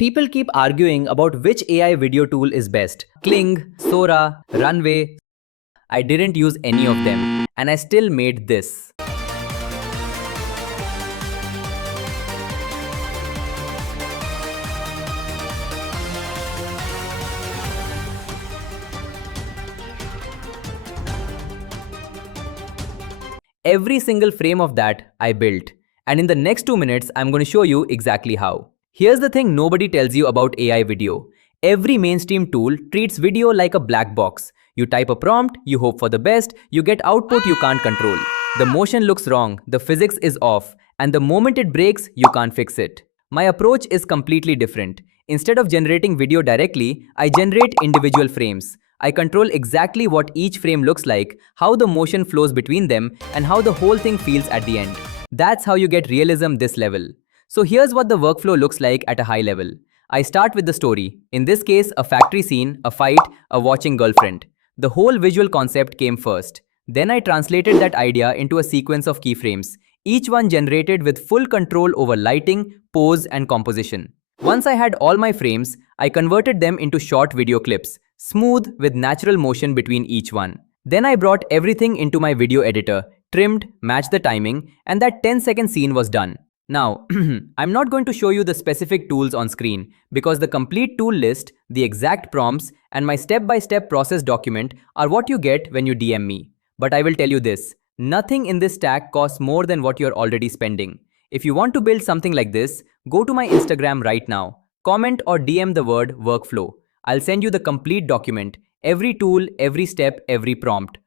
People keep arguing about which AI video tool is best. Kling, Sora, Runway. I didn't use any of them, and I still made this. Every single frame of that I built. And in the next 2 minutes, I'm going to show you exactly how. Here's the thing nobody tells you about AI video. Every mainstream tool treats video like a black box. You type a prompt, you hope for the best, you get output you can't control. The motion looks wrong, the physics is off, and the moment it breaks, you can't fix it. My approach is completely different. Instead of generating video directly, I generate individual frames. I control exactly what each frame looks like, how the motion flows between them, and how the whole thing feels at the end. That's how you get realism this level. So here's what the workflow looks like at a high level. I start with the story. In this case, a factory scene, a fight, a watching girlfriend. The whole visual concept came first. Then I translated that idea into a sequence of keyframes, each one generated with full control over lighting, pose, and composition. Once I had all my frames, I converted them into short video clips, smooth with natural motion between each one. Then I brought everything into my video editor, trimmed, matched the timing, and that 10-second scene was done. Now, I'm not going to show you the specific tools on screen because the complete tool list, the exact prompts, and my step-by-step process document are what you get when you DM me. But I will tell you this, nothing in this stack costs more than what you're already spending. If you want to build something like this, go to my Instagram right now. Comment or DM the word workflow. I'll send you the complete document, every tool, every step, every prompt.